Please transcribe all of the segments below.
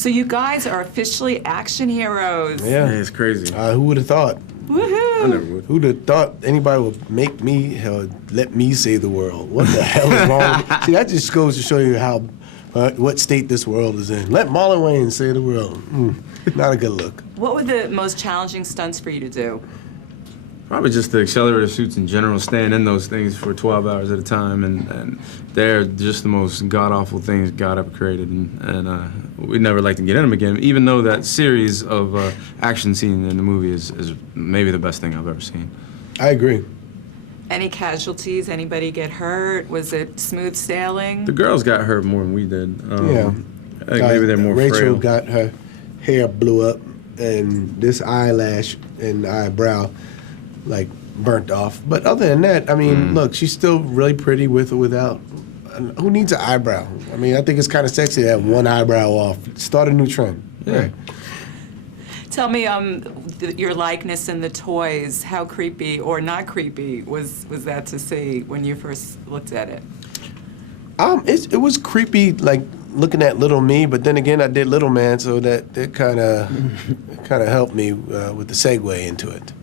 So you guys are officially action heroes. Yeah. Yeah, it's crazy. Who would have thought? I Woohoo! never would. Who'd have thought anybody would make me, let me save the world? What the hell is wrong with me? See, that just goes to show you how, what state this world is in. Let Marlon Wayans save the world. Not a good look. What were the most challenging stunts for you to do? Probably just the accelerator suits in general, staying in those things for 12 hours at a time, and they're just the most god-awful things God ever created, and we'd never like to get in them again, even though that series of action scene in the movie is maybe the best thing I've ever seen. I agree. Any casualties? Anybody get hurt? Was it smooth sailing? The girls got hurt more than we did. Yeah. I think maybe they're more Rachel frail. got her hair blew up, and this eyelash and eyebrow, like, burnt off. But other than that, I mean, look, she's still really pretty with or without. Who needs an eyebrow? I mean, I think it's kind of sexy to have one eyebrow off. Start a new trend. Yeah. Right. Tell me, your likeness in the toys, how creepy or not creepy was that to see when you first looked at it? It was creepy, like, looking at little me, but then again, I did Little Man, so that kind of helped me with the segue into it.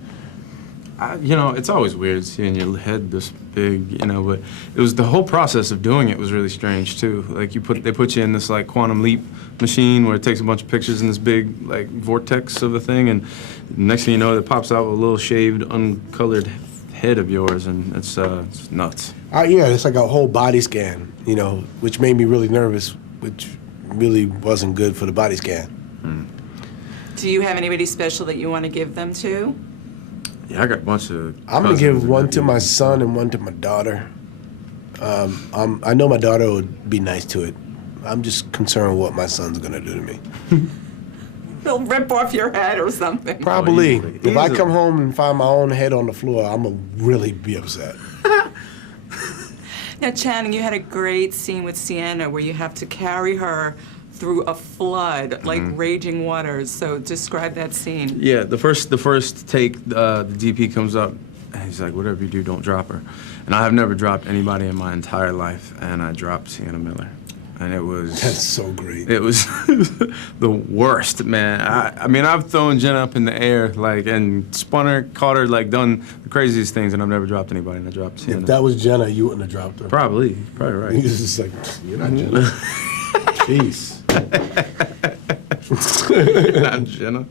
You know, it's always weird seeing your head this big, you know, but it was the whole process of doing it was really strange too. Like they put you in this like quantum leap machine where it takes a bunch of pictures in this big like vortex of a thing, and next thing you know, it pops out with a little shaved, uncolored head of yours, and it's nuts. Yeah, it's like a whole body scan, you know, which made me really nervous, which really wasn't good for the body scan. Do you have anybody special that you want to give them to? Yeah, I got a bunch of. I'm gonna give one to my son and one to my daughter. I know my daughter would be nice to it. I'm just concerned what my son's gonna do to me. He'll rip off your head or something. Probably. easily. If I Easily. come home and find my own head on the floor, I'm gonna really be upset. Now, Channing, you had a great scene with Sienna where you have to carry her through a flood, like raging waters. So describe that scene. Yeah, the first take, the DP comes up, and he's like, "Whatever you do, don't drop her." And I have never dropped anybody in my entire life, and I dropped Sienna Miller, and it was. That's so great. It was the worst, man. I mean, I've thrown Jenna up in the air, like, and spun her, caught her, like, done the craziest things, and I've never dropped anybody, and I dropped Sienna. If that was Jenna, you wouldn't have dropped her. Probably right. He was just like, you're not Jenna. Jeez. Not Jenna.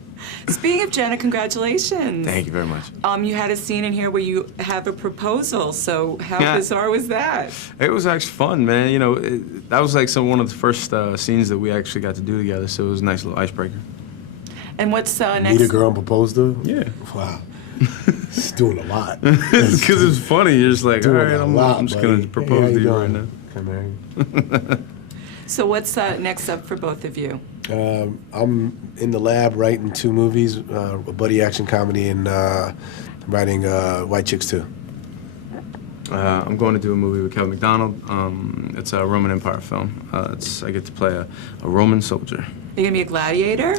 Speaking of Jenna, congratulations. Thank you very much. You had a scene in here where you have a proposal. So how Yeah. bizarre was that? It was actually fun, man. You know, that was like one of the first scenes that we actually got to do together, so it was a nice little icebreaker. And what's Meet a next? girl and propose to her? Yeah. Wow. It's doing a lot. Because it's funny. You're just like, all Doing right, a I'm lot, just going to buddy. propose Hey, to you how right doing? now. Come here. So what's next up for both of you? I'm in the lab writing 2 movies, a buddy action comedy and writing White Chicks 2. I'm going to do a movie with Kevin McDonald. It's a Roman Empire film. I get to play a Roman soldier. Are you gonna be a gladiator?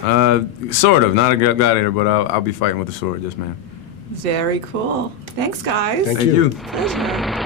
Sort of, not a gladiator, but I'll be fighting with a sword, yes, ma'am. Very cool. Thanks, guys. Thank Thank you. you. Pleasure.